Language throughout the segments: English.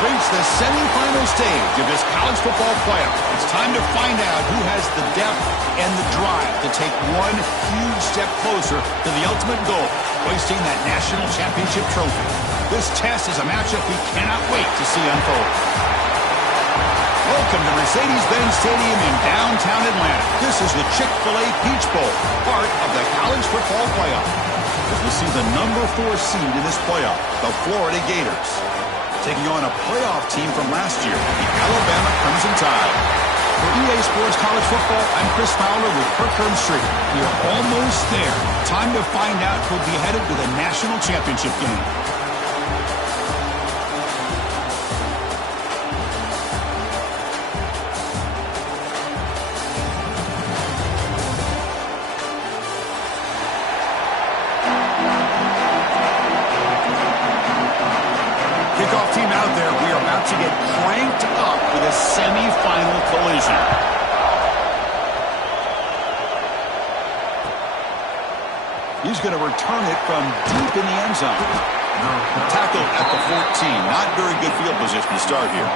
reached the semifinal stage of this college football playoff. It's time to find out who has the depth and the drive to take one huge step closer to the ultimate goal, hoisting that national championship trophy. This test is a matchup we cannot wait to see unfold. Welcome to Mercedes-Benz Stadium in downtown Atlanta. This is the Chick-fil-A Peach Bowl, part of the college football playoff. As we see the number 4 seed in this playoff, the Florida Gators, taking on a playoff team from last year, the Alabama Crimson Tide. For EA Sports College Football, I'm Chris Fowler with Kirk Herbstreit. We are almost there. Time to find out who'll be headed to the national championship game. Kickoff team out there. We are about to get cranked up with a semifinal collision. He's going to return it from deep in the end zone. Tackle at the 14. Not very good field position to start here.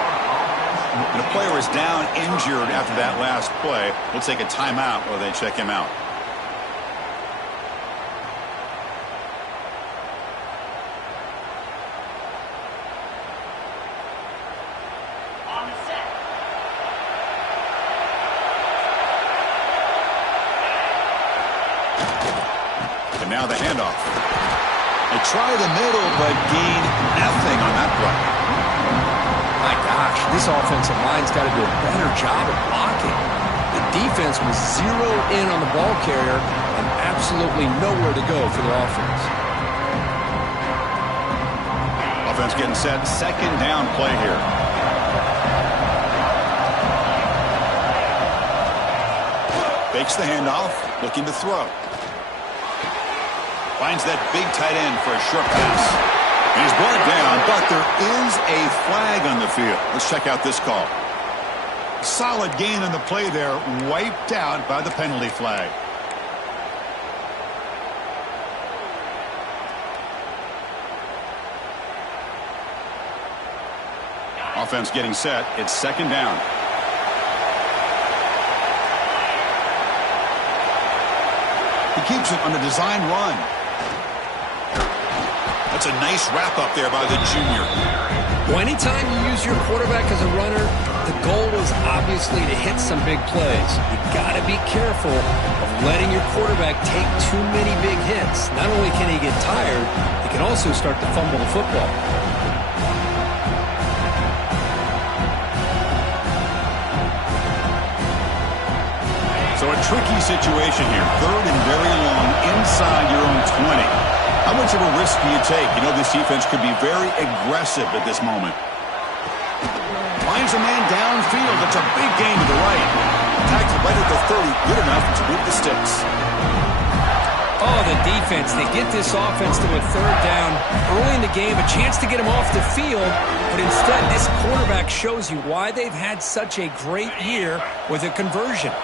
And a player is down injured after that last play. We'll take a timeout while they check him out. And now the handoff. They try the middle, but gain nothing on that play. My gosh, this offensive line's got to do a better job of blocking. The defense was zeroed in on the ball carrier and absolutely nowhere to go for the offense. Offense getting set. Second down play here. Fakes the handoff, looking to throw. Finds that big tight end for a short pass. He's brought down, but there is a flag on the field. Let's check out this call. Solid gain on the play there, wiped out by the penalty flag. Offense getting set. It's second down. He keeps it on a design run. That's a nice wrap-up there by the junior. Well, anytime you use your quarterback as a runner, the goal is obviously to hit some big plays. You got to be careful of letting your quarterback take too many big hits. Not only can he get tired, he can also start to fumble the football. So a tricky situation here. Third and very long inside your own 20. How much of a risk do you take? You know this defense could be very aggressive at this moment. Finds a man downfield. That's a big gain to the right. Tags it right at the 30. Good enough to move the sticks. Oh, the defense. They get this offense to a third down early in the game. A chance to get him off the field. But instead, this quarterback shows you why they've had such a great year with a conversion.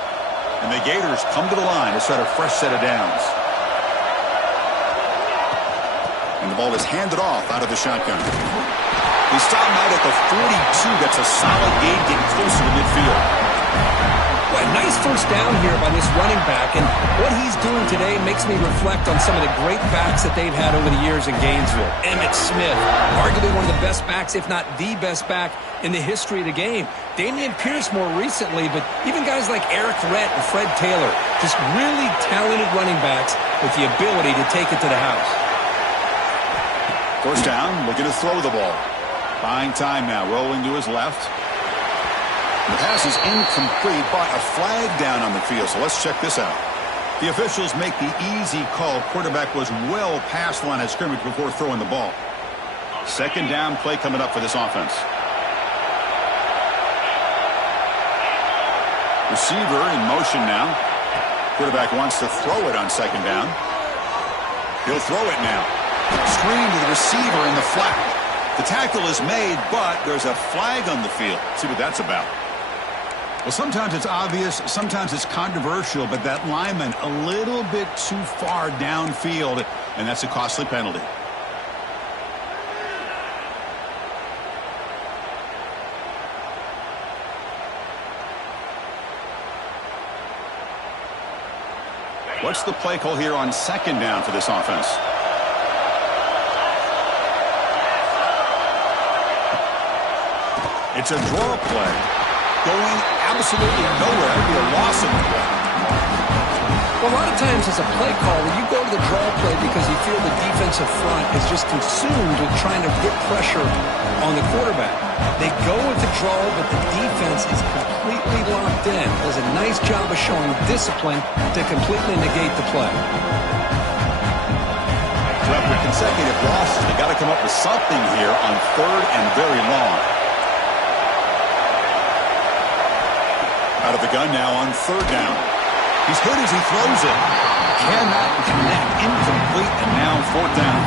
And the Gators come to the line to start a fresh set of downs. And the ball is handed off out of the shotgun. They stop him out at the 42. That's a solid gain getting closer to midfield. Well, nice first down here by this running back. And what he's doing today makes me reflect on some of the great backs that they've had over the years in Gainesville. Emmitt Smith, arguably one of the best backs, if not the best back in the history of the game. Damian Pierce more recently, but even guys like Eric Rhett and Fred Taylor, just really talented running backs with the ability to take it to the house. First down, looking to throw the ball. Buying time now, rolling to his left. The pass is incomplete by a flag down on the field, so let's check this out. The officials make the easy call. Quarterback was well past the line of scrimmage before throwing the ball. Second down play coming up for this offense. Receiver in motion now. Quarterback wants to throw it on second down. He'll throw it now. Screen to the receiver in the flat. The tackle is made, but there's a flag on the field. See what that's about. Well, sometimes it's obvious, sometimes it's controversial, but that lineman a little bit too far downfield, and that's a costly penalty. What's the play call here on second down for this offense? It's a draw play. Going absolutely nowhere. It'd be a loss of the play. Well, a lot of times as a play caller, you go to the draw play because you feel the defensive front is just consumed with trying to get pressure on the quarterback. They go with the draw, but the defense is completely locked in. Does a nice job of showing discipline to completely negate the play. So after consecutive losses, they got to come up with something here on third and very long. Out of the gun now on third down. He's hit as he throws it. Cannot connect. Incomplete, and now fourth down.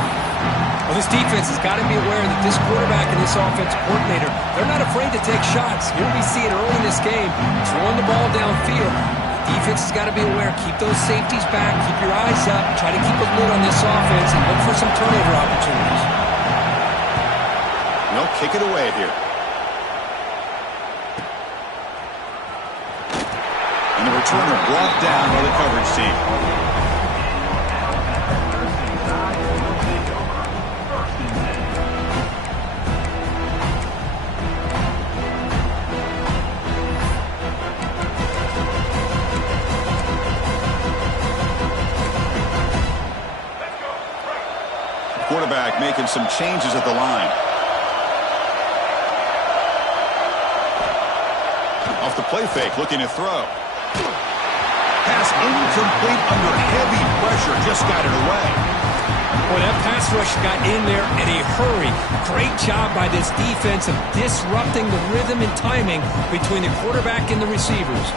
Well, this defense has got to be aware that this quarterback and this offensive coordinator, they're not afraid to take shots. Here we see it early in this game, throwing the ball downfield. The defense has got to be aware. Keep those safeties back. Keep your eyes up. Try to keep a lid on this offense and look for some turnover opportunities. They'll kick it away here. And the returner brought down by the coverage team. Quarterback making some changes at the line. Off the play fake, looking to throw. Pass incomplete under heavy pressure, just got it away. Boy, that pass rush got in there in a hurry. Great job by this defense of disrupting the rhythm and timing between the quarterback and the receivers.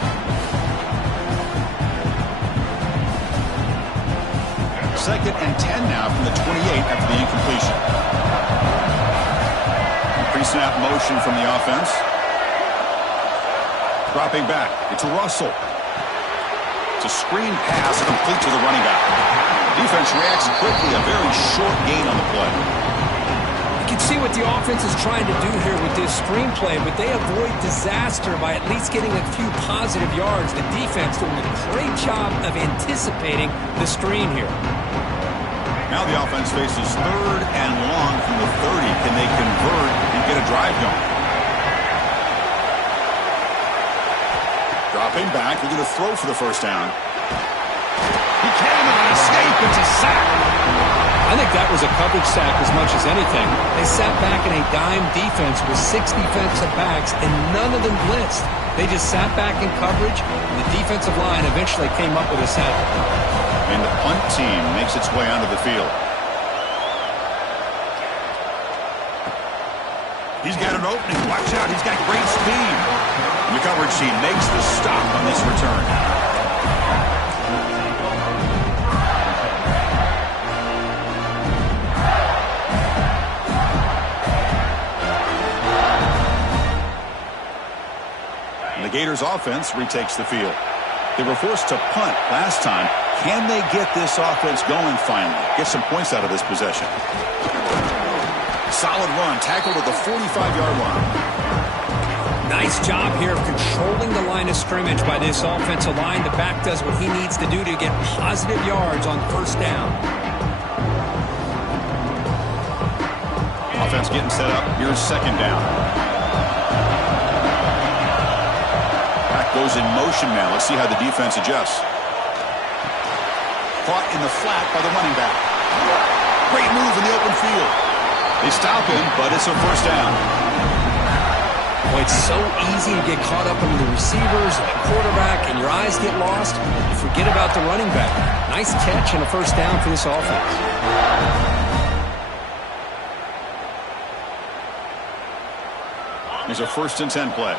Second and 10 now from the 28 after the incompletion. Pre-snap motion from the offense. Dropping back. It's Russell. It's a screen pass complete to the running back. Defense reacts quickly. A very short gain on the play. You can see what the offense is trying to do here with this screen play, but they avoid disaster by at least getting a few positive yards. The defense doing a great job of anticipating the screen here. Now the offense faces third and long from the 30. Can they convert and get a drive going? Dropping back, they're going to throw for the first down. He cannot escape. It's a sack. I think that was a coverage sack as much as anything. They sat back in a dime defense with 6 defensive backs, and none of them blitzed. They just sat back in coverage, and the defensive line eventually came up with a sack. And the punt team makes its way onto the field. He's got an opening. Watch out. He's got great speed. And the coverage team makes the stop on this return. And the Gators offense retakes the field. They were forced to punt last time. Can they get this offense going finally? Get some points out of this possession. Solid run, tackled at the 45-yard line. Nice job here of controlling the line of scrimmage by this offensive line. The back does what he needs to do to get positive yards on first down. Offense getting set up. Here's second down. Back goes in motion now. Let's see how the defense adjusts. Caught in the flat by the running back. Great move in the open field. They stop him, but it's a first down. Boy, it's so easy to get caught up in the receivers and the quarterback, and your eyes get lost. You forget about the running back. Nice catch and a first down for this offense. Here's a 1st and 10 play.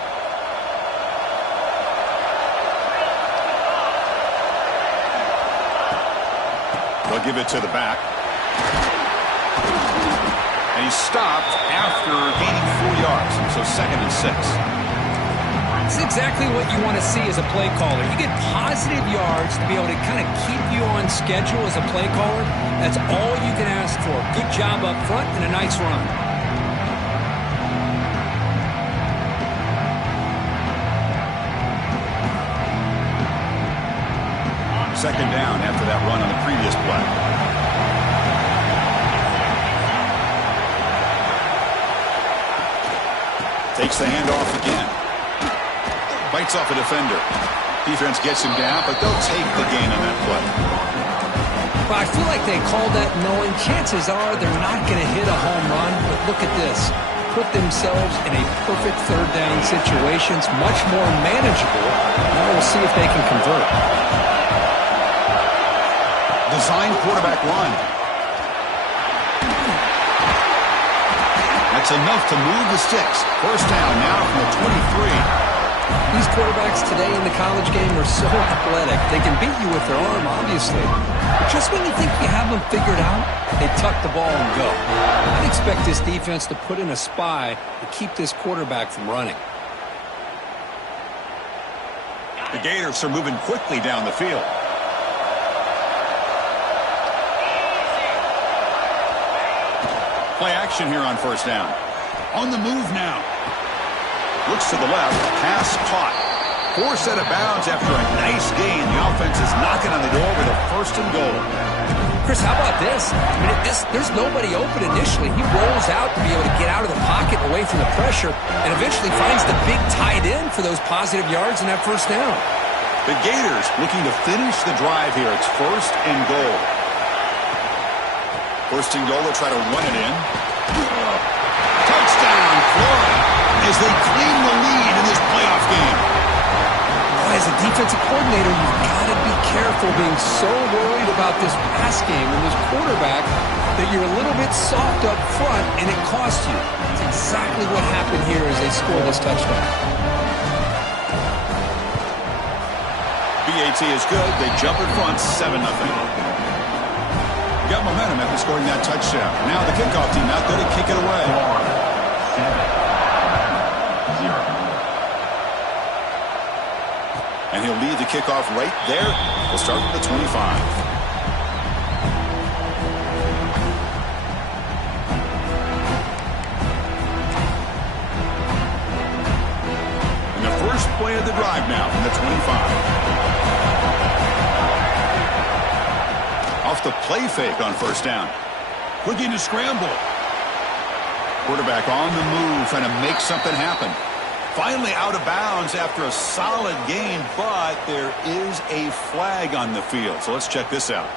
They'll give it to the back. And he's stopped after gaining 4 yards. So 2nd and 6. It's exactly what you want to see as a play caller. You get positive yards to be able to kind of keep you on schedule as a play caller. That's all you can ask for. Good job up front and a nice run. Second down after play. Takes the handoff again. Bites off a defender. Defense gets him down, but they'll take the gain on that play. Well, I feel like they called that knowing chances are they're not going to hit a home run. But look at this. Put themselves in a perfect third down situation. It's much more manageable. Now we'll see if they can convert. Design quarterback run. That's enough to move the sticks. First down now from the 23. These quarterbacks today in the college game are so athletic. They can beat you with their arm, obviously. But just when you think you have them figured out, they tuck the ball and go. I'd expect this defense to put in a spy to keep this quarterback from running. The Gators are moving quickly down the field. Play action here on first down. On the move now. Looks to the left, pass caught. Forced out of bounds after a nice gain. The offense is knocking on the door with a first and goal. Chris, how about this? I mean, there's nobody open initially. He rolls out to be able to get out of the pocket away from the pressure and eventually finds the big tight end for those positive yards in that first down. The Gators looking to finish the drive here. It's first and goal. First and goal, they'll try to run it in. Touchdown, Florida, as they claim the lead in this playoff game. As a defensive coordinator, you've got to be careful being so worried about this pass game and this quarterback that you're a little bit soft up front and it costs you. It's exactly what happened here as they score this touchdown. BAT is good. They jump in front 7-0. Got momentum after scoring that touchdown. Now the kickoff team out there to kick it away. 4-7-0. And he'll lead the kickoff right there. We'll start with the 25. And the first play of the drive now from the 25. Off the play fake on first down. Looking to scramble. Quarterback on the move, trying to make something happen. Finally out of bounds after a solid gain, but there is a flag on the field. So let's check this out.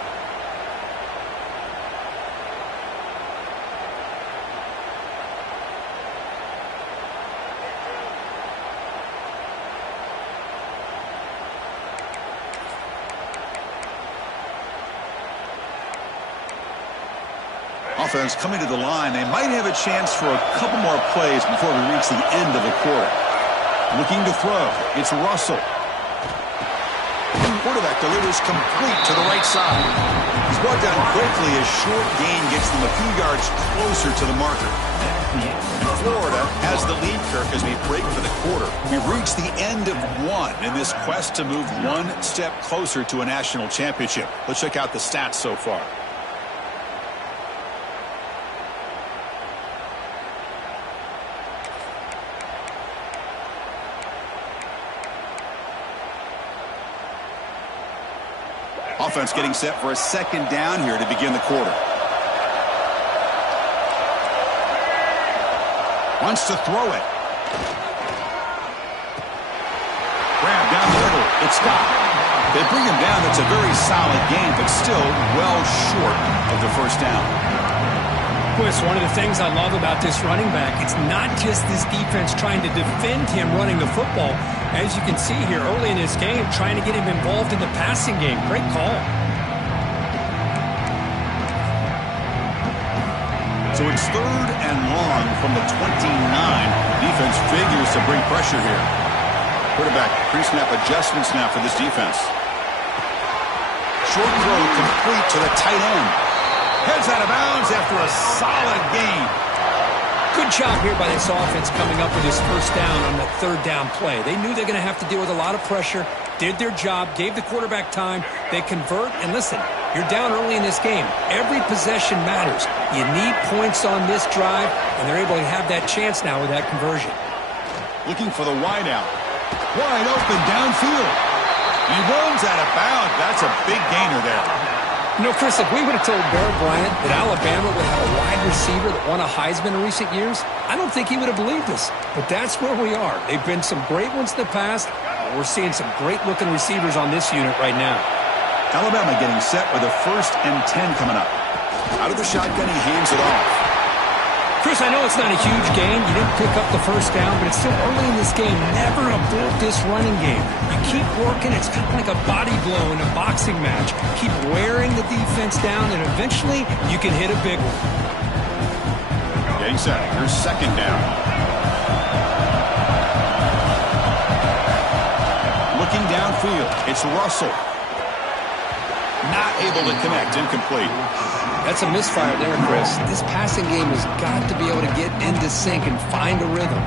Offense coming to the line. They might have a chance for a couple more plays before we reach the end of the quarter. Looking to throw. It's Russell. Quarterback delivers complete to the right side. He's brought down quickly as short gain gets them a few yards closer to the marker. Florida has the lead, Kirk, as we break for the quarter. We've reached the end of one in this quest to move one step closer to a national championship. Let's check out the stats so far. Offense getting set for a second down here to begin the quarter. Wants to throw it. Grab down the middle. It's Scott. They bring him down. It's a very solid game, but still well short of the first down. Chris, one of the things I love about this running back, it's not just this defense trying to defend him running the football. As you can see here early in this game, trying to get him involved in the passing game. Great call. So it's third and long from the 29. Defense figures to bring pressure here. Quarterback pre-snap adjustments now for this defense. Short throw complete to the tight end. Heads out of bounds after a solid gain. Good job here by this offense coming up with his first down on the third down play. They knew they're going to have to deal with a lot of pressure, did their job, gave the quarterback time. They convert, and listen, you're down early in this game. Every possession matters. You need points on this drive, and they're able to have that chance now with that conversion. Looking for the wide out. Wide open downfield. He runs out of bounds. That's a big gainer there. You know, Chris, if we would have told Bear Bryant that Alabama would have a wide receiver that won a Heisman in recent years, I don't think he would have believed us. But that's where we are. They've been some great ones in the past. We're seeing some great-looking receivers on this unit right now. Alabama getting set with a 1st and 10 coming up. Out of the shotgun, he hands it off. Chris, I know it's not a huge gain. You didn't pick up the 1st down, but it's still early in this game. Never abort this running game. You keep working. It's kind of like a body blow in a boxing match. Keep wearing the defense down, and eventually you can hit a big one. Getting set. Here's 2nd down. Looking downfield. It's Russell. Not able to connect. Incomplete. That's a misfire there, Chris. This passing game has got to be able to get into sync and find a rhythm.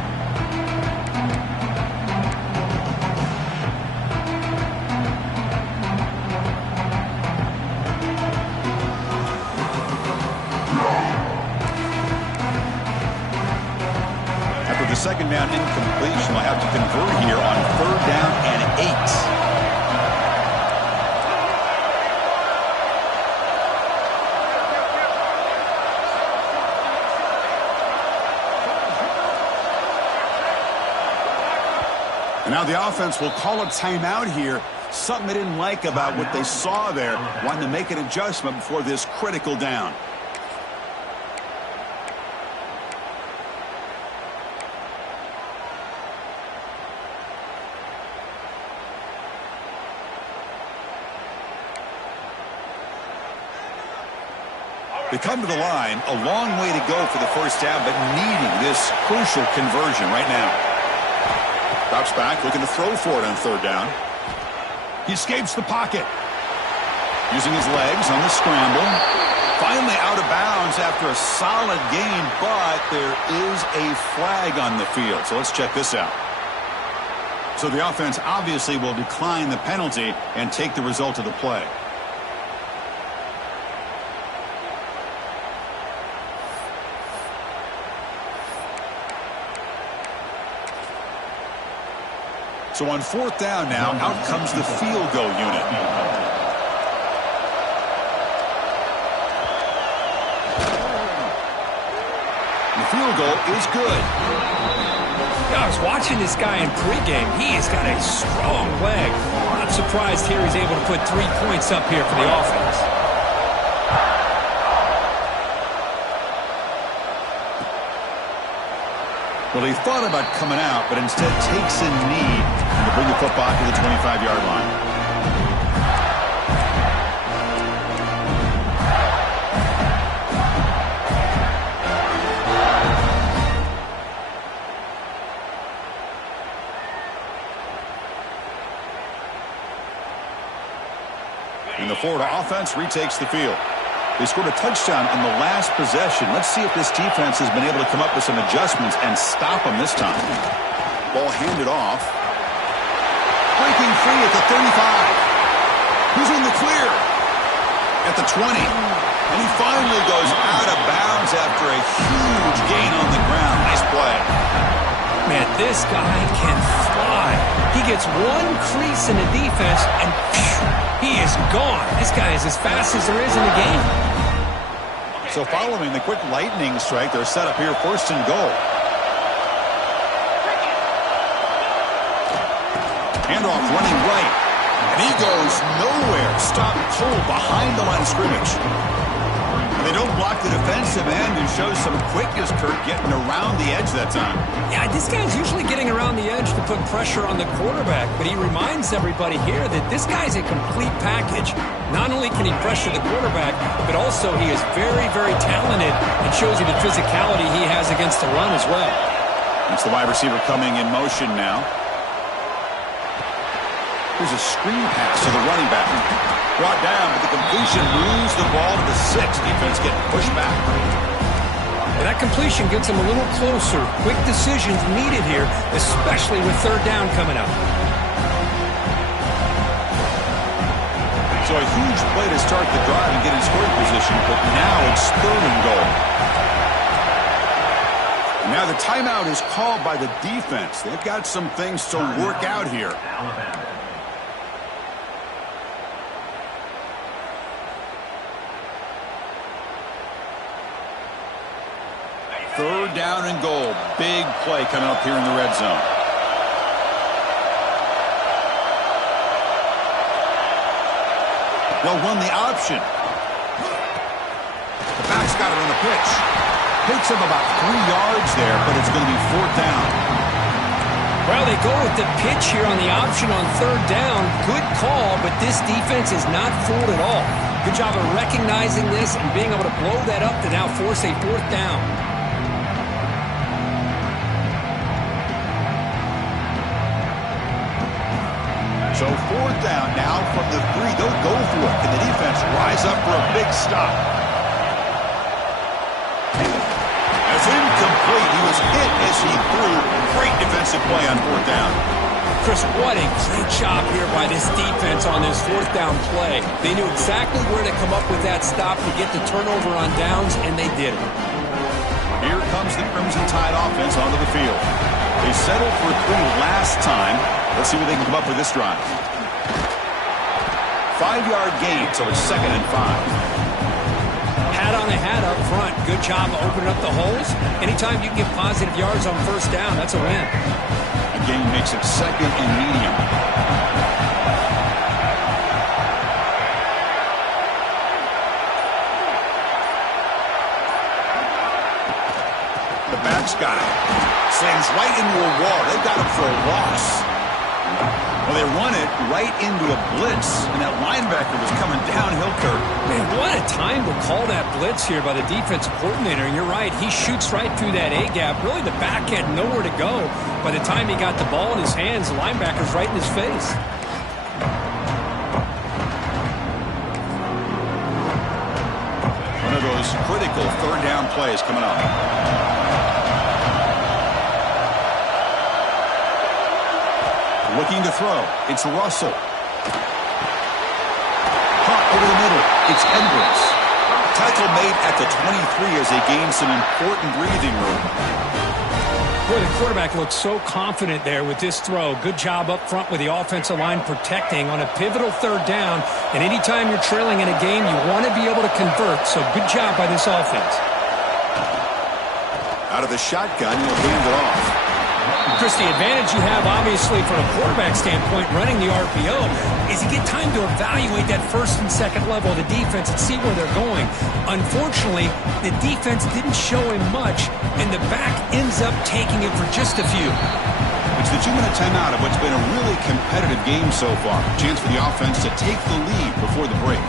After the 2nd down incompletion, they'll have to convert here on 3rd down and 8. And now the offense will call a timeout here. Something they didn't like about what they saw there. Wanting to make an adjustment before this critical down. They come to the line, a long way to go for the 1st down, but needing this crucial conversion right now. Drops back, looking to throw for it on 3rd down. He escapes the pocket. Using his legs on the scramble. Finally out of bounds after a solid gain, but there is a flag on the field. So let's check this out. So the offense obviously will decline the penalty and take the result of the play. So on 4th down now, out comes the field goal unit. The field goal is good. Yeah, I was watching this guy in pregame. He has got a strong leg. Not surprised here he's able to put 3 points up here for the offense. Well, he thought about coming out, but instead takes a knee to bring the football to the 25-yard line. And the Florida offense retakes the field. They scored a touchdown on the last possession. Let's see if this defense has been able to come up with some adjustments and stop them this time. Ball handed off. Breaking free at the 35. Who's in the clear? At the 20. And he finally goes out of bounds after a huge gain on the ground. Nice play. Man, this guy can fly. He gets one crease in the defense, and he is gone. This guy is as fast as there is in the game. So following the quick lightning strike, they're set up here 1st and goal. Handoff running right. And he goes nowhere. Stopped cold behind the line of scrimmage. And they don't block the defensive end and shows some quickness, Kurt, getting around the edge that time. Yeah, this guy's usually getting around the edge to put pressure on the quarterback, but he reminds everybody here that this guy's a complete package. Not only can he pressure the quarterback, but also he is very, very talented and shows you the physicality he has against the run as well. That's the wide receiver coming in motion now. Here's a screen pass to the running back. Brought down, but the completion moves the ball to the 6. Defense getting pushed back. And that completion gets him a little closer. Quick decisions needed here, especially with 3rd down coming up. So a huge play to start the drive and get in scoring position, but now it's 3rd and goal. And now the timeout is called by the defense. They've got some things to work out here. 3rd down and goal. Big play coming up here in the red zone. They'll run the option. The back's got it on the pitch. Picks up about 3 yards there, but it's going to be 4th down. Well, they go with the pitch here on the option on 3rd down. Good call, but this defense is not fooled at all. Good job of recognizing this and being able to blow that up to now force a 4th down. So 4th down now from the 3. They'll go for it. Can the defense rise up for a big stop? That's incomplete. He was hit as he threw. Great defensive play on 4th down. Chris, what a great job here by this defense on this 4th down play. They knew exactly where to come up with that stop to get the turnover on downs, and they did it. Here comes the Crimson Tide offense onto the field. They settled for 3 last time. Let's see what they can come up with this drive. 5-yard gain, so it's 2nd and 5. Hat on a hat up front. Good job of opening up the holes. Anytime you can get positive yards on 1st down, that's a win. Again, makes it 2nd and medium. The back's got it. Slams right into a wall. They've got him for a loss. Well, they run it right into a blitz, and that linebacker was coming downhill, Kurt. Man, what a time to call that blitz here by the defensive coordinator. And you're right, he shoots right through that A-gap. Really, the back had nowhere to go. By the time he got the ball in his hands, the linebacker's right in his face. One of those critical 3rd down plays coming up. Looking to throw. It's Russell. Caught over the middle. It's Edwards. Tackle made at the 23 as they gain some important breathing room. Boy, the quarterback looks so confident there with this throw. Good job up front with the offensive line protecting on a pivotal 3rd down. And anytime you're trailing in a game, you want to be able to convert. So good job by this offense. Out of the shotgun, he'll hand it off. Chris, the advantage you have, obviously, from a quarterback standpoint, running the RPO, is you get time to evaluate that 1st and 2nd level of the defense and see where they're going. Unfortunately, the defense didn't show him much, and the back ends up taking it for just a few. It's the 2-minute timeout of what's been a really competitive game so far. Chance for the offense to take the lead before the break.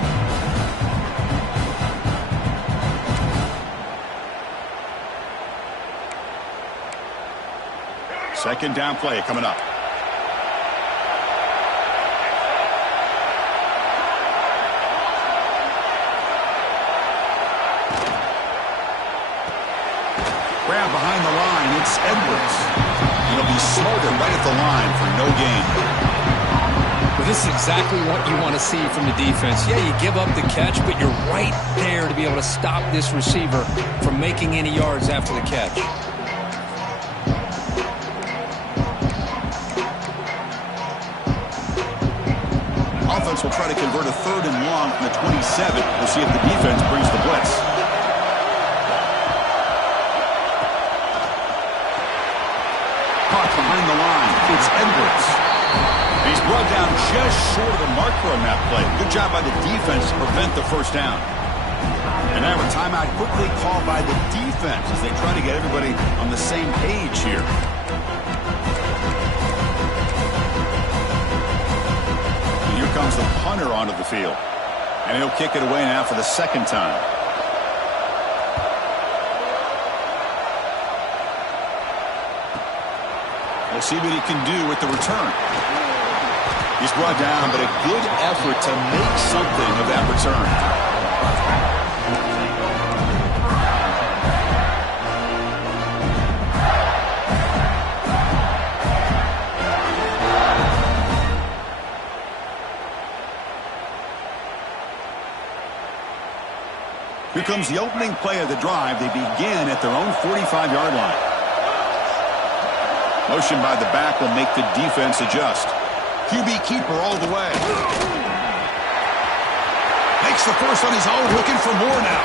Second down play coming up. Grab behind the line. It's Edwards. He'll be smothered right at the line for no gain. Well, this is exactly what you want to see from the defense. Yeah, you give up the catch, but you're right there to be able to stop this receiver from making any yards after the catch. Offense will try to convert a 3rd and long from the 27. We'll see if the defense brings the blitz. Caught behind the line. It's Edwards. He's brought down just short of the marker on that play. Good job by the defense to prevent the 1st down. And now a timeout quickly called by the defense as they try to get everybody on the same page here. Here comes the punter onto the field. And he'll kick it away now for the 2nd time. We'll see what he can do with the return. He's brought down, but a good effort to make something of that return. Here comes the opening play of the drive. They begin at their own 45-yard line. Motion by the back will make the defense adjust. QB keeper all the way. Makes the first on his own, looking for more now.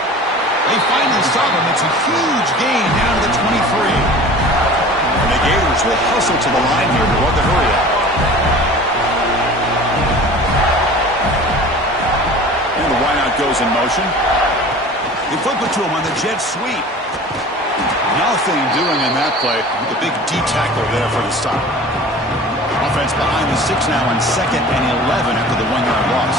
They finally stop him. It's a huge gain down to the And the Gators will hustle to the line here to run the hurry up. And the wideout goes in motion. They flip it to him on the jet sweep. Nothing doing in that play. The big D tackle there for the stop. Offense behind the 6 now on 2nd and 11 after the 1-yard loss.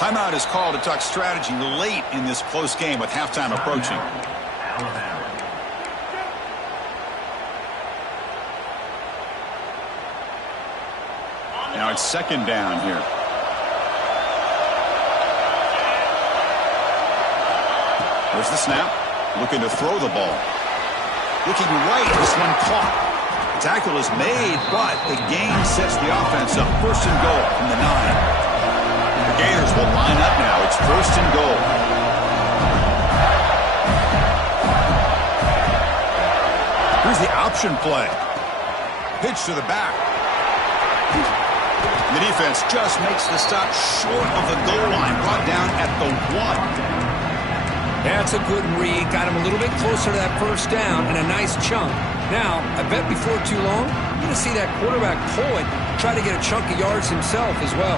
Timeout is called to talk strategy late in this close game with halftime approaching. Now it's 2nd down here. There's the snap. Looking to throw the ball. Looking right. This one caught. The tackle is made, but the gain sets the offense up. 1st and goal from the 9. The Gators will line up now. It's 1st and goal. Here's the option play. Pitch to the back. The defense just makes the stop short of the goal line. Brought down at the 1. That's a good read. Got him a little bit closer to that 1st down and a nice chunk. Now, I bet before too long, you're going to see that quarterback pull it, try to get a chunk of yards himself as well.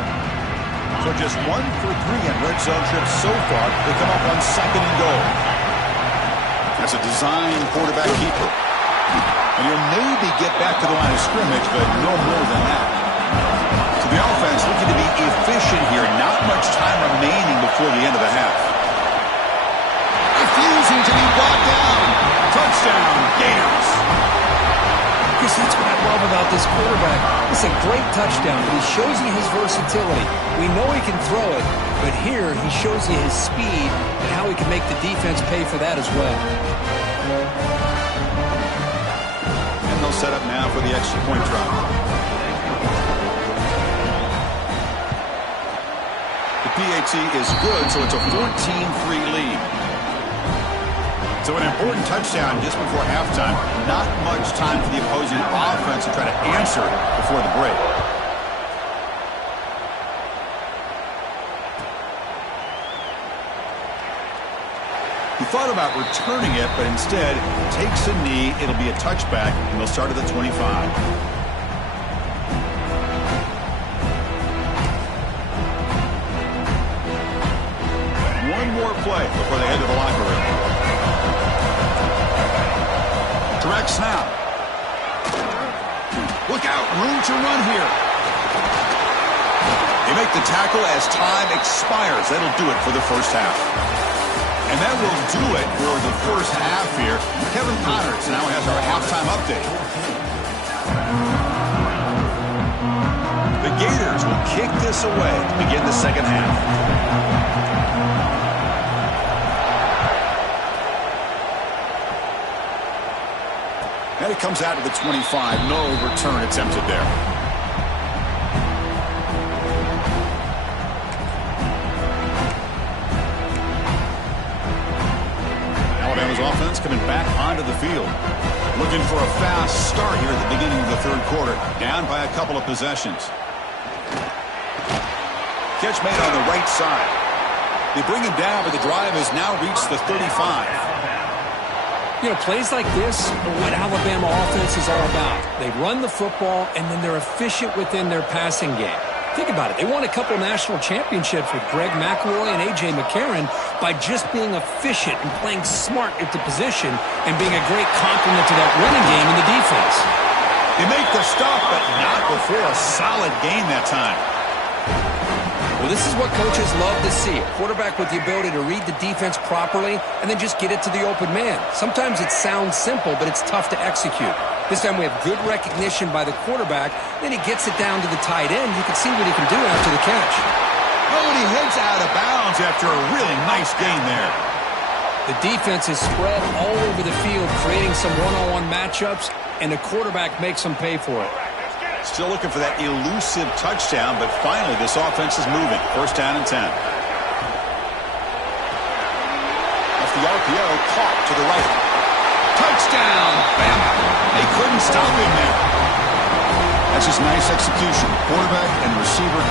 So just 1 for 3 on red zone trips so far. They come up on 2nd and goal. That's a design quarterback keeper. And he'll maybe get back to the line of scrimmage, but no more than that. So the offense looking to be efficient here. Not much time remaining before the end of the half. Refusing to be brought down. Touchdown, Gators. Because that's what I love about this quarterback. It's a great touchdown, but he shows you his versatility. We know he can throw it, but here he shows you his speed and how he can make the defense pay for that as well. And they'll set up now for the extra point try. The PAT is good, so it's a 14-3 lead. So an important touchdown just before halftime. Not much time for the opposing offense to try to answer before the break. He thought about returning it, but instead takes a knee. It'll be a touchback, and they'll start at the 25. One more play before they head to the locker room. Direct snap. Look out, room to run here. They make the tackle as time expires. That'll do it for the 1st half. And that will do it for the 1st half here. Kevin Connors now has our halftime update. The Gators will kick this away to begin the 2nd half. And it comes out to the 25. No return attempted there. Alabama's offense coming back onto the field. Looking for a fast start here at the beginning of the 3rd quarter. Down by a couple of possessions. Catch made on the right side. They bring him down, but the drive has now reached the 35. You know, plays like this are what Alabama offense is all about. They run the football, and then they're efficient within their passing game. Think about it. They won a couple national championships with Greg McElroy and A.J. McCarron by just being efficient and playing smart at the position and being a great complement to that running game in the defense. They make the stop, but not before a solid gain that time. Well, this is what coaches love to see. A quarterback with the ability to read the defense properly and then just get it to the open man. Sometimes it sounds simple, but it's tough to execute. This time we have good recognition by the quarterback. Then he gets it down to the tight end. You can see what he can do after the catch. Oh, and he heads out of bounds after a really nice gain there. The defense is spread all over the field, creating some one-on-one matchups, and the quarterback makes them pay for it. Still looking for that elusive touchdown, but finally this offense is moving. 1st down and 10. Off the RPO, caught to the right. Touchdown, Bama. They couldn't stop him there. That's just nice execution. Quarterback and receiver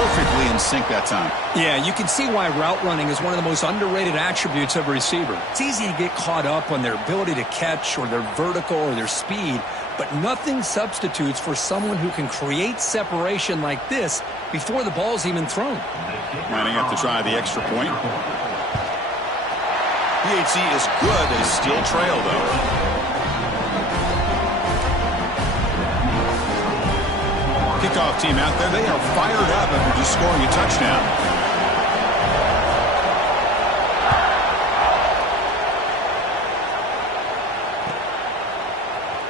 perfectly in sync that time. Yeah, you can see why route running is one of the most underrated attributes of a receiver. It's easy to get caught up on their ability to catch or their vertical or their speed, but nothing substitutes for someone who can create separation like this before the ball's even thrown. Lining up to try the extra point. PHC is good. They still trail, though. Kickoff team out there. They are fired up after just scoring a touchdown.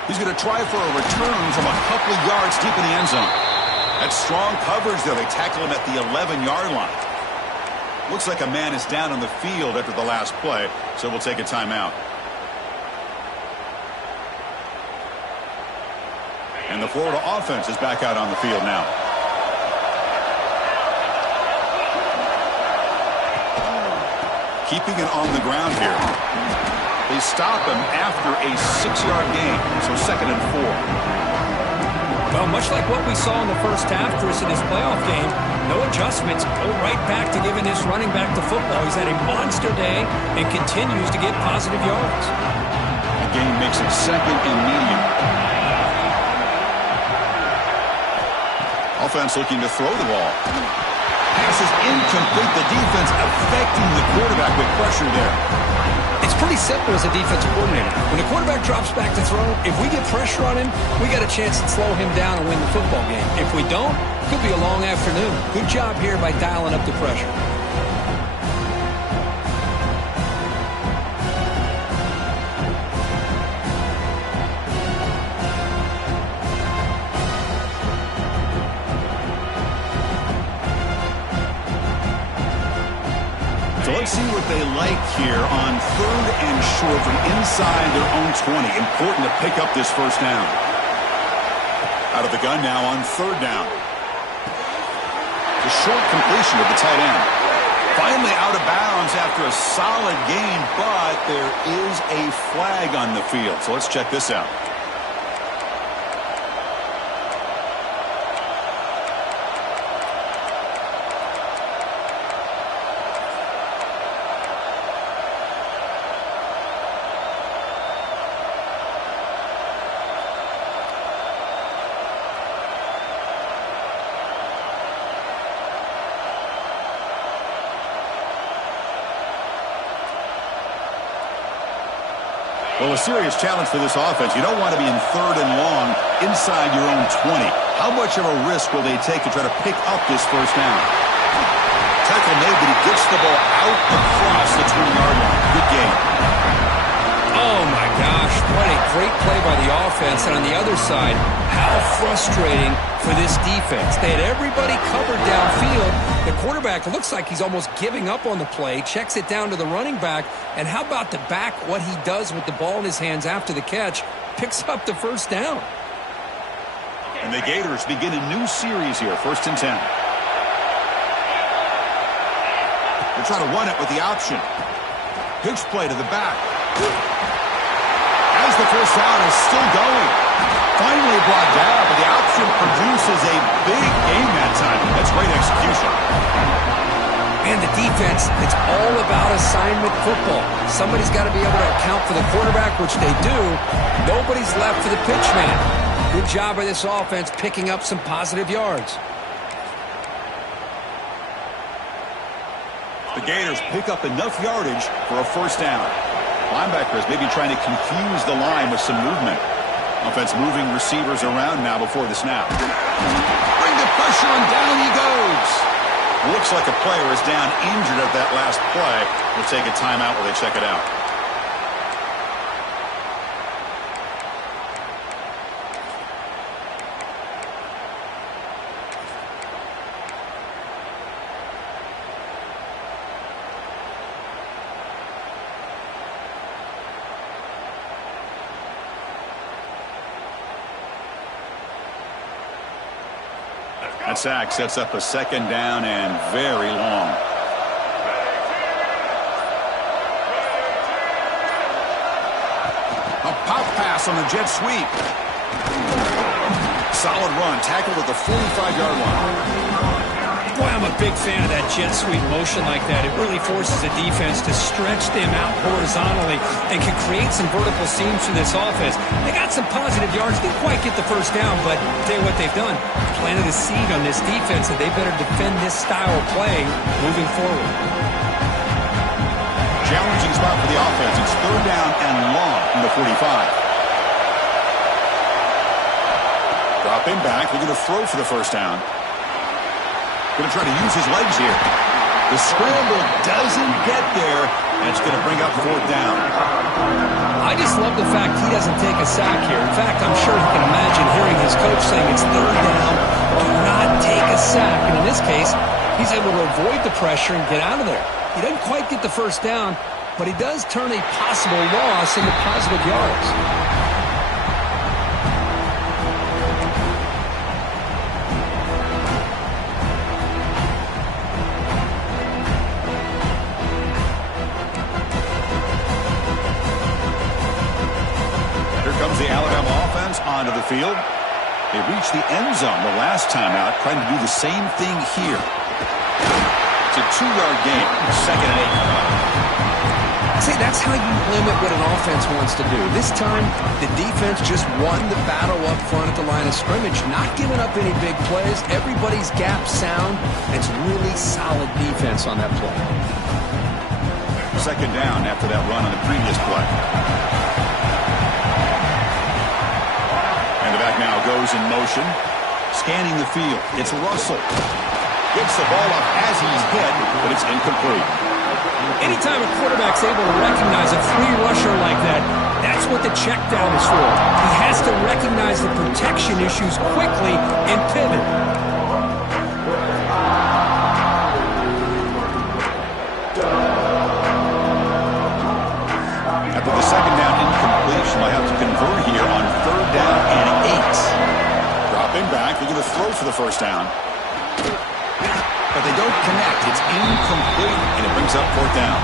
He's going to try for a return from a couple of yards deep in the end zone. That's strong coverage there. They tackle him at the 11-yard line. Looks like a man is down on the field after the last play, so we'll take a timeout. And the Florida offense is back out on the field now. Keeping it on the ground here. They stop him after a 6-yard gain, so 2nd and 4. Well, much like what we saw in the first half, Chris, in this playoff game, no adjustments. Go right back to giving this running back the football. He's had a monster day and continues to get positive yards. The game makes it 2nd and medium. Offense looking to throw the ball. Pass is incomplete. The defense affecting the quarterback with pressure there. It's pretty simple as a defensive coordinator. When the quarterback drops back to throw, if we get pressure on him, we got a chance to slow him down and win the football game. If we don't, it could be a long afternoon. Good job here by dialing up the pressure. So let's see what they like here on 3rd and short from inside their own 20. Important to pick up this first down. Out of the gun now on 3rd down. The short completion of the tight end. Finally out of bounds after a solid gain, but there is a flag on the field. So let's check this out. Well, a serious challenge for this offense. You don't want to be in 3rd and long inside your own 20. How much of a risk will they take to try to pick up this first down? Tackle made, but he gets the ball out across the 20-yard line. Good game. Oh, my gosh. What a great play by the offense. And on the other side, how frustrating for this defense. They had everybody covered downfield. The quarterback looks like he's almost giving up on the play, checks it down to the running back, and how about the back, what he does with the ball in his hands after the catch, picks up the first down. And the Gators begin a new series here, 1st and 10. They're trying to run it with the option. Pitch play to the back. As the first down is still going. Finally brought down, but the option produces a big gain that time. That's great execution. And the defense, it's all about assignment football. Somebody's got to be able to account for the quarterback, which they do. Nobody's left for the pitch man. Good job by this offense picking up some positive yards. The Gators pick up enough yardage for a first down. Linebackers maybe trying to confuse the line with some movement. Offense moving receivers around now before the snap. Bring the pressure on, down he goes. Looks like a player is down injured at that last play. We'll take a timeout while they check it out. That sack sets up a 2nd down and very long. A pop pass on the jet sweep. solid run, tackled at the 45-yard line. Boy, I'm a big fan of that jet sweep motion like that. It really forces the defense to stretch them out horizontally and can create some vertical seams for this offense. They got some positive yards. Didn't quite get the first down, but I'll tell you what they've done. Planted a seed on this defense that they better defend this style of play moving forward. Challenging spot for the offense. It's third down and long from the 45. Dropping back. They're going to throw for the first down. Going to try to use his legs here. The scramble doesn't get there. That's going to bring up fourth down. I just love the fact he doesn't take a sack here. In fact, I'm sure he can imagine hearing his coach saying it's third down. Do not take a sack. And in this case, he's able to avoid the pressure and get out of there. He doesn't quite get the first down, but he does turn a possible loss into positive yards. The Alabama offense onto the field. They reached the end zone the last time out, trying to do the same thing here. It's a 2-yard gain, second and 8. See, that's how you limit what an offense wants to do. This time, the defense just won the battle up front at the line of scrimmage, not giving up any big plays. Everybody's gap sound. It's really solid defense on that play. Second down after that run on the previous play. Now goes in motion, scanning the field. It's Russell. Gets the ball up as he's hit, but it's incomplete. Anytime a quarterback's able to recognize a free rusher like that, that's what the check down is for. He has to recognize the protection issues quickly and pivot. After the second down incompletion, they'll have to convert here on third down and 8. Dropping back, they're going to throw for the first down. But they don't connect. It's incomplete, and it brings up fourth down.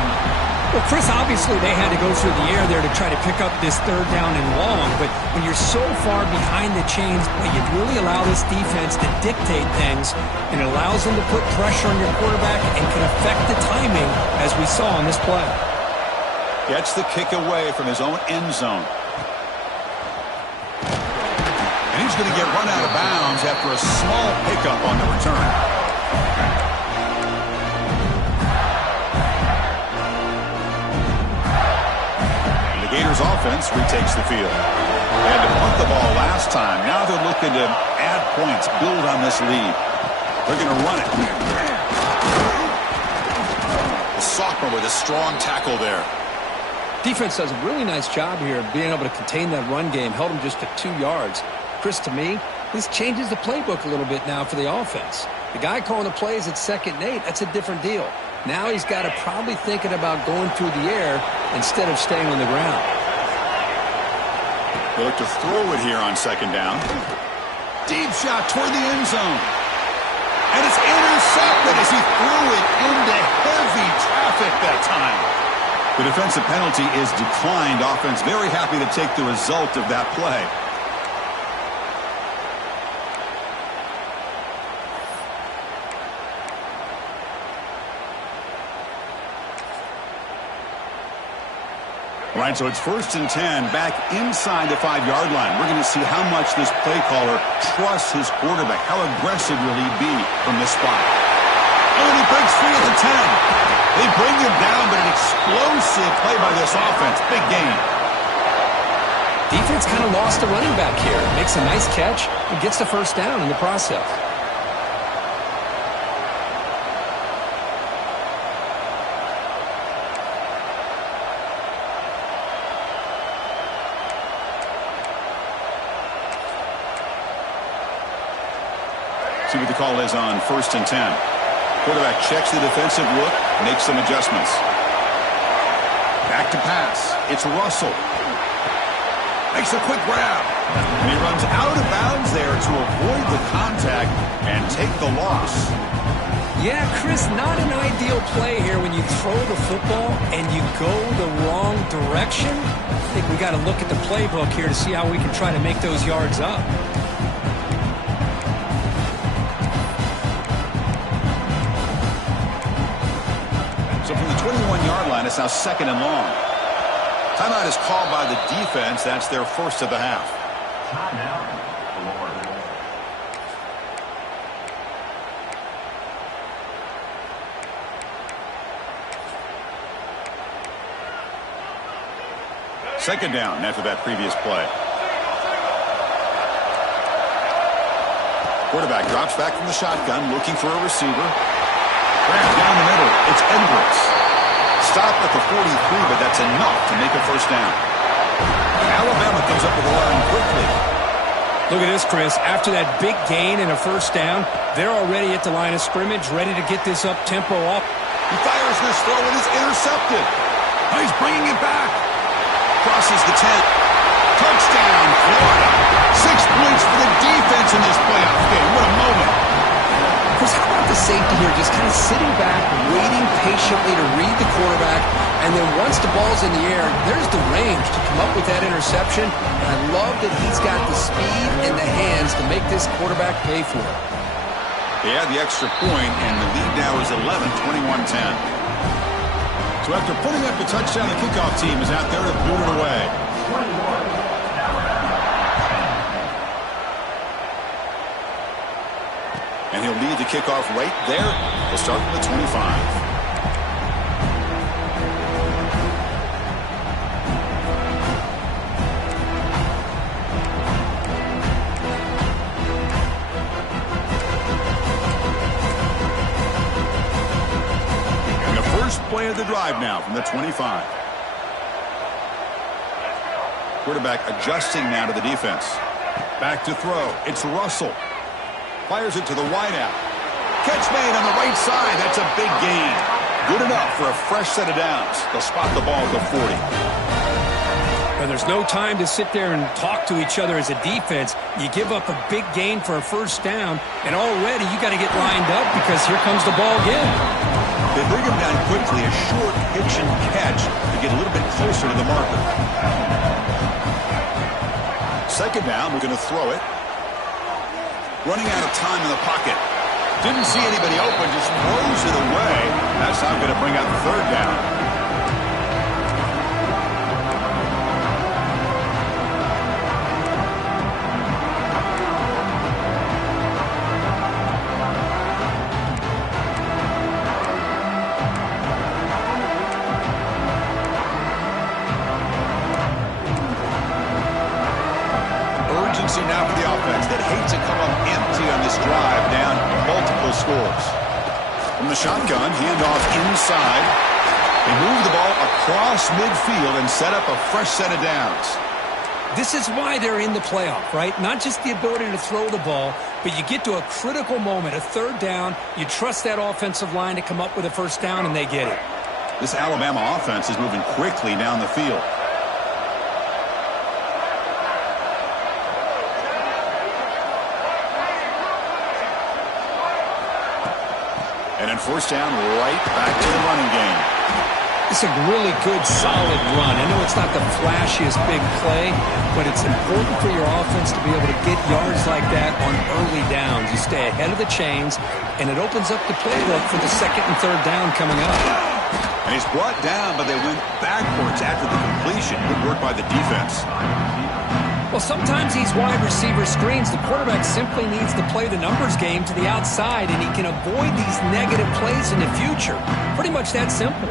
Well, Chris, obviously they had to go through the air there to try to pick up this third down and long, but when you're so far behind the chains, well, you really allow this defense to dictate things, and it allows them to put pressure on your quarterback and can affect the timing, as we saw on this play. Gets the kick away from his own end zone. And he's going to get run out of bounds after a small pickup on the return. And the Gators offense retakes the field. They had to punt the ball last time. Now they're looking to add points, build on this lead. They're going to run it. The sophomore with a strong tackle there. Defense does a really nice job here of being able to contain that run game, held them just to 2 yards. Chris, to me, this changes the playbook a little bit now for the offense. The guy calling the plays at 2nd and 8, that's a different deal. Now he's got to probably thinking about going through the air instead of staying on the ground. They look to throw it here on second down. Deep shot toward the end zone. And it's intercepted as he threw it into heavy traffic that time. The defensive penalty is declined. Offense very happy to take the result of that play. All right, so it's 1st and 10 back inside the 5-yard line. We're going to see how much this play caller trusts his quarterback. How aggressive will he be from this spot? Oh, and he breaks free at the 10. They bring him down, but an explosive play by this offense. Big game. Defense kind of lost the running back here. Makes a nice catch and gets the first down in the process. See what the call is on 1st and 10. Quarterback checks the defensive look, makes some adjustments. Back to pass. It's Russell. Makes a quick grab. And he runs out of bounds there to avoid the contact and take the loss. Yeah, Chris, not an ideal play here when you throw the football and you go the wrong direction. I think we got to look at the playbook here to see how we can try to make those yards up. 1-yard line. It's now 2nd and long. Timeout is called by the defense. That's their first of the half. Second down after that previous play. Quarterback drops back from the shotgun, looking for a receiver. Grab down the middle. It's Edwards. Stop at the 43, but that's enough to make a first down. Alabama comes up with the line quickly. Look at this, Chris. After that big gain and a first down, they're already at the line of scrimmage, ready to get this up-tempo up. He fires this throw and it's intercepted. He's bringing it back. Crosses the 10. Touchdown, Florida. 6 points for the defense in this playoff game. What a moment. Chris, how about the safety here? Just kind of sitting back, waiting patiently to read the quarterback, and then once the ball's in the air, there's the range to come up with that interception. And I love that he's got the speed and the hands to make this quarterback pay for it. They add the extra point, and the lead now is 11, 21-10. So after putting up the touchdown, the kickoff team is out there to boot it away. And he'll lead the kickoff right there. He'll start from the 25. Play of the drive now from the 25. Quarterback adjusting now to the defense. Back to throw. It's Russell. Fires it to the wideout. Catch made on the right side. That's a big gain. Good enough for a fresh set of downs. They'll spot the ball at the 40. Now, there's no time to sit there and talk to each other as a defense. You give up a big gain for a first down, and already you got to get lined up because here comes the ball again. They bring him down quickly, a short hitch and catch to get a little bit closer to the marker. Second down, we're going to throw it. Running out of time in the pocket. Didn't see anybody open, just throws it away. That's not going to bring out the third down. Now for the offense that hates to come up empty on this drive, down multiple scores. From the shotgun, handoff inside. They move the ball across midfield and set up a fresh set of downs. This is why they're in the playoff, right? Not just the ability to throw the ball, but you get to a critical moment, a third down. You trust that offensive line to come up with a first down, and they get it. This Alabama offense is moving quickly down the field. And then first down, right back to the running game. It's a really good, solid run. I know it's not the flashiest big play, but it's important for your offense to be able to get yards like that on early downs. You stay ahead of the chains, and it opens up the playbook for the second and third down coming up. And he's brought down, but they went backwards after the completion. Good work by the defense. Well, sometimes these wide receiver screens, the quarterback simply needs to play the numbers game to the outside, and he can avoid these negative plays in the future. Pretty much that simple.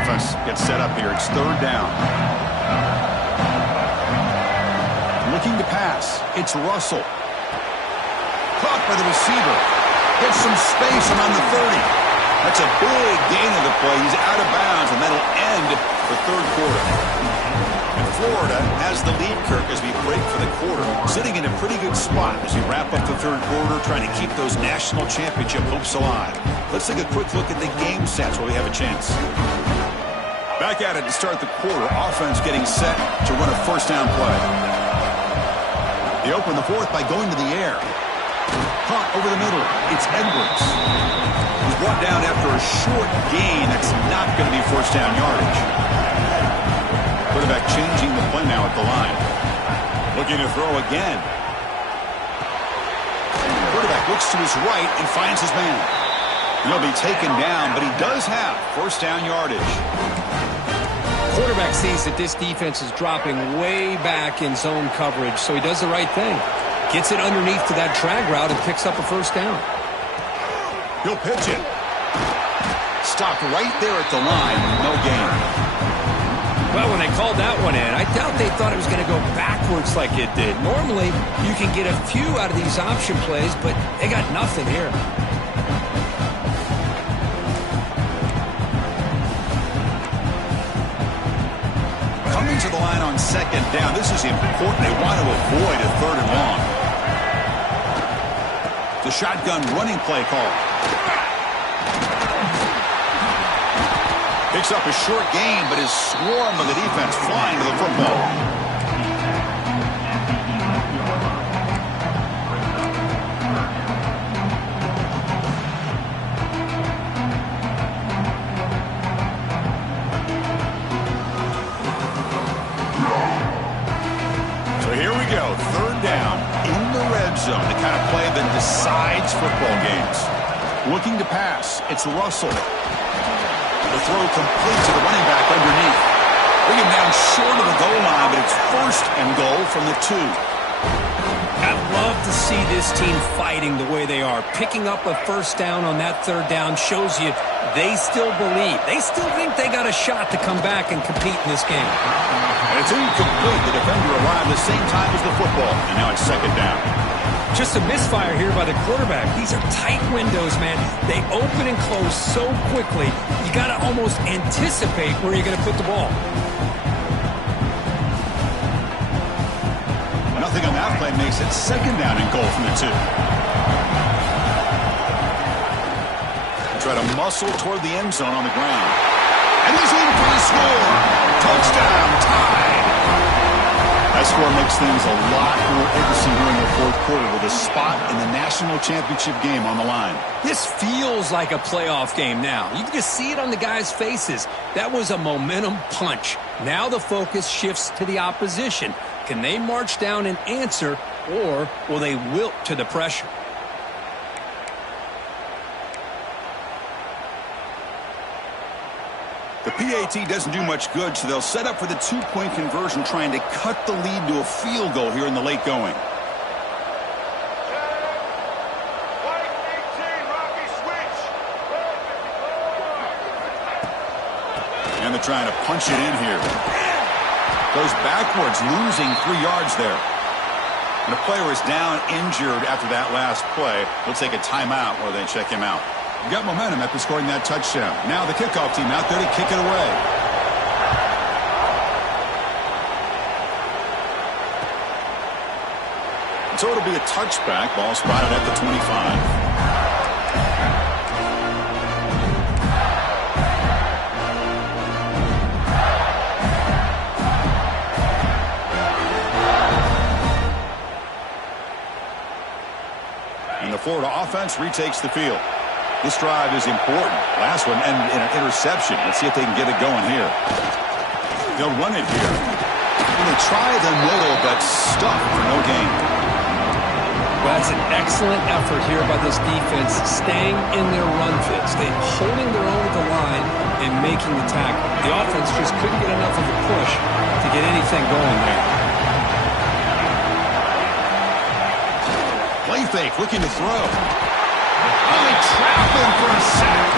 Offense gets set up here. It's third down. Looking to pass. It's Russell. Caught by the receiver. Gets some space around the 30. That's a big gain of the play. He's out of bounds, and that'll end the third quarter. And Florida has the lead, Kirk, as we break for the quarter. Sitting in a pretty good spot as we wrap up the third quarter, trying to keep those national championship hopes alive. Let's take a quick look at the game sets while we have a chance. Back at it to start the quarter. Offense getting set to run a first down play. They open the fourth by going to the air. Caught over the middle. It's Edwards. He's brought down after a short gain. That's not going to be first down yardage. Quarterback changing the play now at the line. Looking to throw again. Quarterback looks to his right and finds his man. He'll be taken down, but he does have first down yardage. Quarterback sees that this defense is dropping way back in zone coverage, so he does the right thing. Gets it underneath to that drag route and picks up a first down. He'll pitch it. Stopped right there at the line. No gain. Well, when they called that one in, I doubt they thought it was going to go backwards like it did. Normally, you can get a few out of these option plays, but they got nothing here. Coming to the line on second down. This is important. They want to avoid a third and long. The shotgun running play call. Picks up a short gain, but is swarmed by the defense flying to the football. Third down in the red zone, the kind of play that decides football games. Looking to pass, it's Russell. The throw complete to the running back underneath. Bring him down short of the goal line, but it's first and goal from the 2. I'd love to see this team fighting the way they are. Picking up a first down on that third down shows you they still believe. They still think they got a shot to come back and compete in this game. And it's incomplete. The defender arrived the same time as the football, and now it's second down. Just a misfire here by the quarterback. These are tight windows, man. They open and close so quickly, you got to almost anticipate where you're going to put the ball. Nothing on that play makes it second down and goal from the 2. Try to muscle toward the end zone on the ground. And he's in for the score. Touchdown, tied. That score makes things a lot more interesting here in the fourth quarter with a spot in the national championship game on the line. This feels like a playoff game now. You can just see it on the guys' faces. That was a momentum punch. Now the focus shifts to the opposition. Can they march down and answer, or will they wilt to the pressure? The PAT doesn't do much good, so they'll set up for the 2-point conversion, trying to cut the lead to a field goal here in the late going. And they're trying to punch it in here. Goes backwards, losing 3 yards there. And the player is down injured after that last play. They'll take a timeout where they check him out. Got momentum after scoring that touchdown. Now the kickoff team out there to kick it away. So it'll be a touchback. Ball spotted at the 25. And the Florida offense retakes the field. This drive is important. Last one ended in an interception. Let's see if they can get it going here. They'll run it here. And they try the middle, but stuck for no gain. Well, that's an excellent effort here by this defense, staying in their run fits. They're holding their own at the line and making the tackle. The offense just couldn't get enough of a push to get anything going there. Play fake, looking to throw. Oh, they trap him for a sack.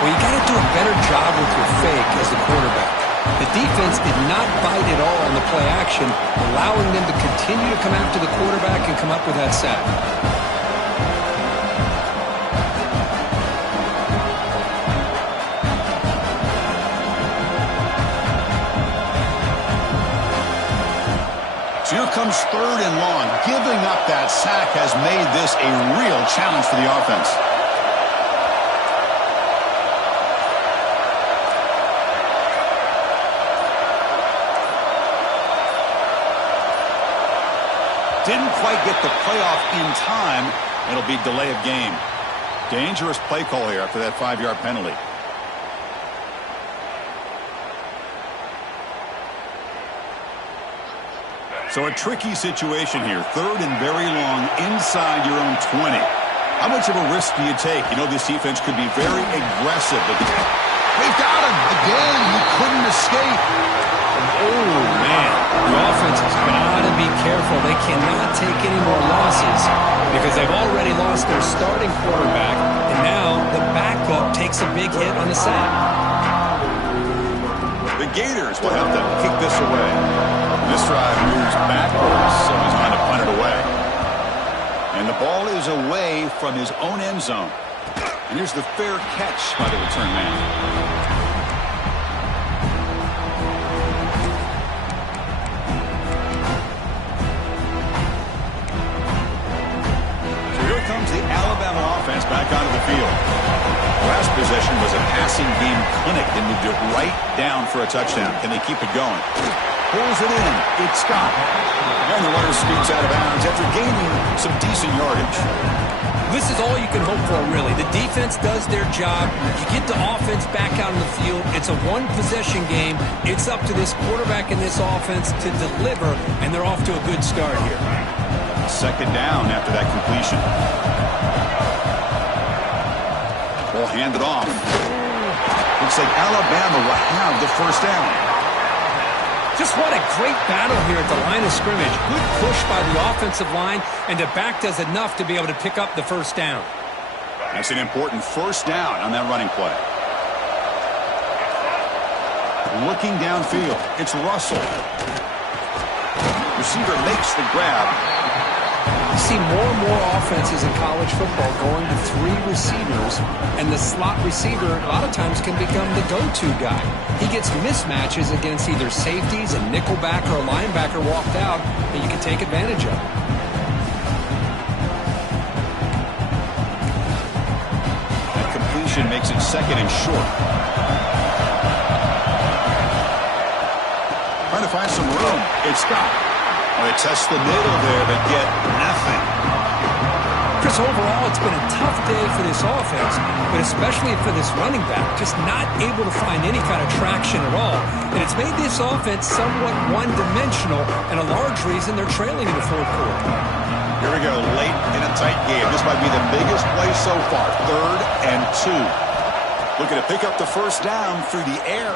Well, you got to do a better job with your fake as the quarterback. The defense did not bite at all on the play action, allowing them to continue to come after the quarterback and come up with that sack. Here comes third and long. Giving up that sack has made this a real challenge for the offense. Didn't quite get the playoff in time. It'll be delay of game. Dangerous play call here after that 5-yard penalty. So a tricky situation here. Third and very long inside your own 20. How much of a risk do you take? You know this defense could be very aggressive. But they've got him. Again, he couldn't escape. Oh, man. The offense has got to be careful. They cannot take any more losses because they've already lost their starting quarterback, and now the backup takes a big hit on the sack. The Gators will have to kick this away. This drive moves backwards, so he's on to punt it away. And the ball is away from his own end zone. And here's the fair catch by the return man. Comes the Alabama offense back onto the field. Last possession was a passing game clinic. They moved it right down for a touchdown. Can they keep it going? Pulls it in. It's Scott. And the runner scoots out of bounds after gaining some decent yardage. This is all you can hope for, really. The defense does their job. You get the offense back out on the field. It's a one-possession game. It's up to this quarterback and this offense to deliver, and they're off to a good start here. Second down after that completion. Ball handed off. Looks like Alabama will have the first down. Just what a great battle here at the line of scrimmage. Good push by the offensive line, and the back does enough to be able to pick up the first down. That's an important first down on that running play. Looking downfield, it's Russell. Receiver makes the grab. You see more and more offenses in college football going to three receivers, and the slot receiver a lot of times can become the go-to guy. He gets mismatches against either safeties, a nickelback, or a linebacker walked out, and you can take advantage of it. That completion makes it second and short. Trying to find some room. It's Scott. They test the middle there, but get nothing. Chris, overall, it's been a tough day for this offense, but especially for this running back, just not able to find any kind of traction at all. And it's made this offense somewhat one-dimensional, and a large reason they're trailing in the fourth quarter. Here we go, late in a tight game. This might be the biggest play so far, 3rd and 2. Looking to pick up the first down through the air.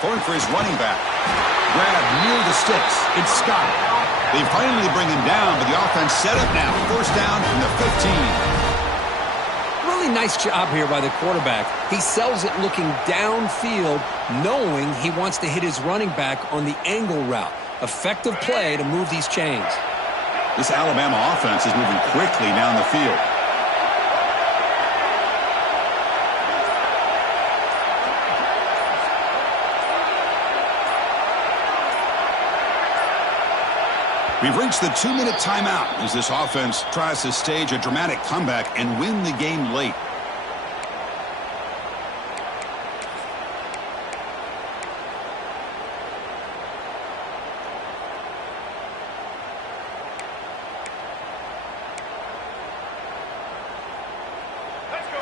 Going for his running back. Grab near the sticks. It's Scott. They finally bring him down, but the offense set up now. First down from the 15. Really nice job here by the quarterback. He sells it looking downfield, knowing he wants to hit his running back on the angle route. Effective play to move these chains. This Alabama offense is moving quickly down the field. We've reached the 2-minute timeout as this offense tries to stage a dramatic comeback and win the game late.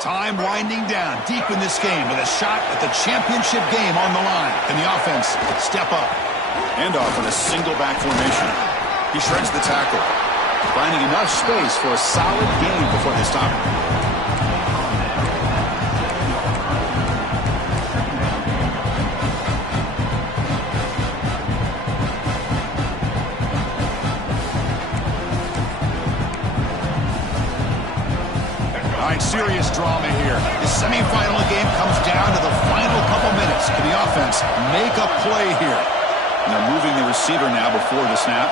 Time winding down deep in this game with a shot at the championship game on the line. Can the offense step up? Handoff in a single back formation. He shreds the tackle, finding enough space for a solid gain before they stop him. All right, serious drama here. The semifinal game comes down to the final couple minutes. Can the offense make a play here? And they're moving the receiver now before the snap.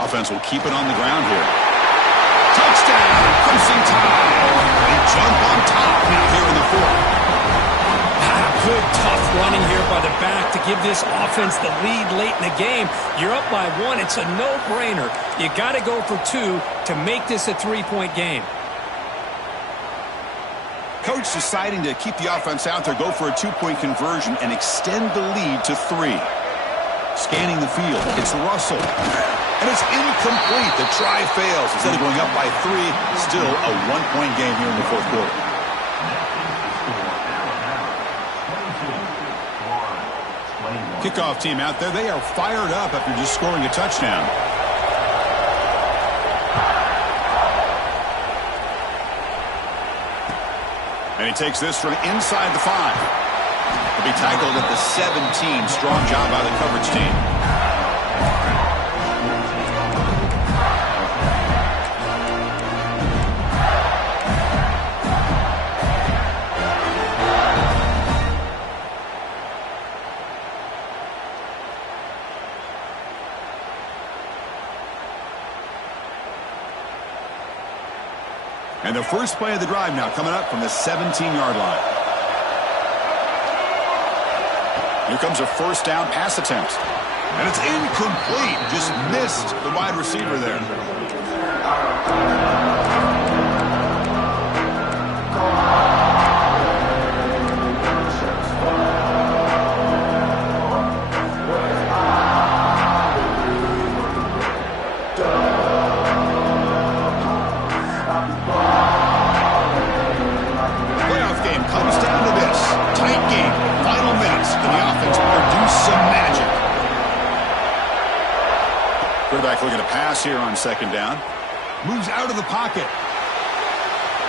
Offense will keep it on the ground here. Touchdown! Crimson Tide! They jump on top now here in the fourth. Good, tough running here by the back to give this offense the lead late in the game. You're up by 1. It's a no-brainer. You got to go for 2 to make this a 3-point game. Coach deciding to keep the offense out there, go for a 2-point conversion, and extend the lead to 3. Scanning the field, it's Russell. And it's incomplete. The try fails. Instead of going up by 3, still a 1-point game here in the fourth quarter. Kickoff team out there. They are fired up after just scoring a touchdown. And he takes this from inside the 5. He'll be tackled at the 17. Strong job by the coverage team. And the first play of the drive now coming up from the 17-yard line. Here comes a first down pass attempt. And it's incomplete. Just missed the wide receiver there. Quarterback looking to pass here on second down. Moves out of the pocket.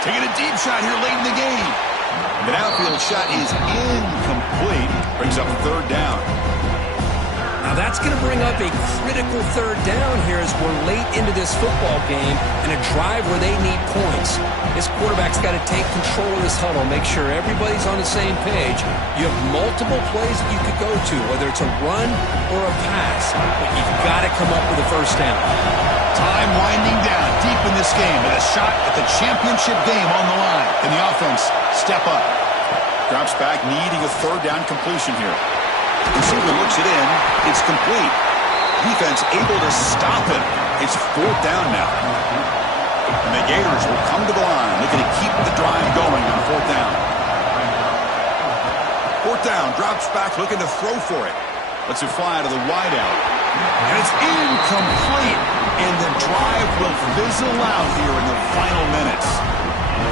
Taking a deep shot here late in the game. The outfield shot is incomplete. Brings up third down. Now that's going to bring up a critical third down here as we're late into this football game and a drive where they need points. This quarterback's got to take control of this huddle, make sure everybody's on the same page. You have multiple plays that you could go to, whether it's a run or a pass, but you've got to come up with a first down. Time winding down deep in this game with a shot at the championship game on the line. Can the offense step up? Drops back, needing a third down completion here. Receiver looks it in. It's complete. Defense able to stop it. It's fourth down now. And the Gators will come to the line, looking to keep the drive going on fourth down. Fourth down, drops back, looking to throw for it. Lets it fly to the wideout. And it's incomplete. And the drive will fizzle out here in the final minutes.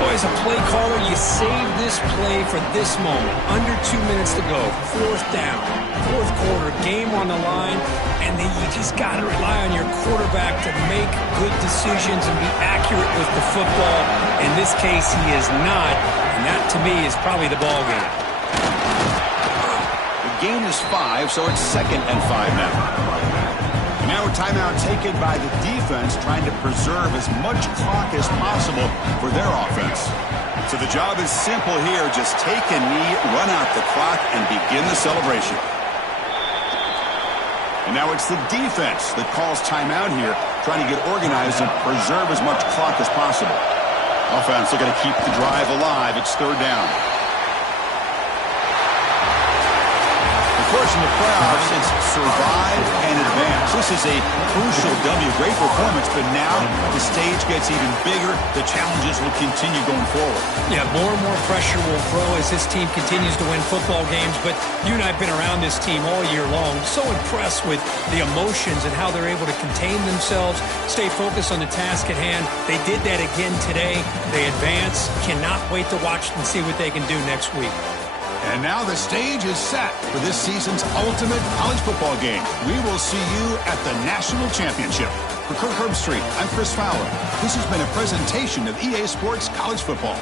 Boy, as a play caller, you save this play for this moment. Under 2 minutes to go. Fourth down. Fourth quarter. Game on the line. And then you just got to rely on your quarterback to make good decisions and be accurate with the football. In this case, he is not. And that, to me, is probably the ball game. The gain is 5, so it's 2nd and 5 now. Now a timeout taken by the defense, trying to preserve as much clock as possible for their offense. So the job is simple here. Just take a knee, run out the clock, and begin the celebration. And now it's the defense that calls timeout here, trying to get organized and preserve as much clock as possible. Offense looking to keep the drive alive. It's third down. Of course, in the playoffs, it's survive and advance. This is a crucial W. Great performance, but now the stage gets even bigger. The challenges will continue going forward. Yeah, more and more pressure will grow as this team continues to win football games. But you and I have been around this team all year long. So impressed with the emotions and how they're able to contain themselves, stay focused on the task at hand. They did that again today. They advance. Cannot wait to watch and see what they can do next week. And now the stage is set for this season's ultimate college football game. We will see you at the National Championship. For Kirk Herbstreit, I'm Chris Fowler. This has been a presentation of EA Sports College Football.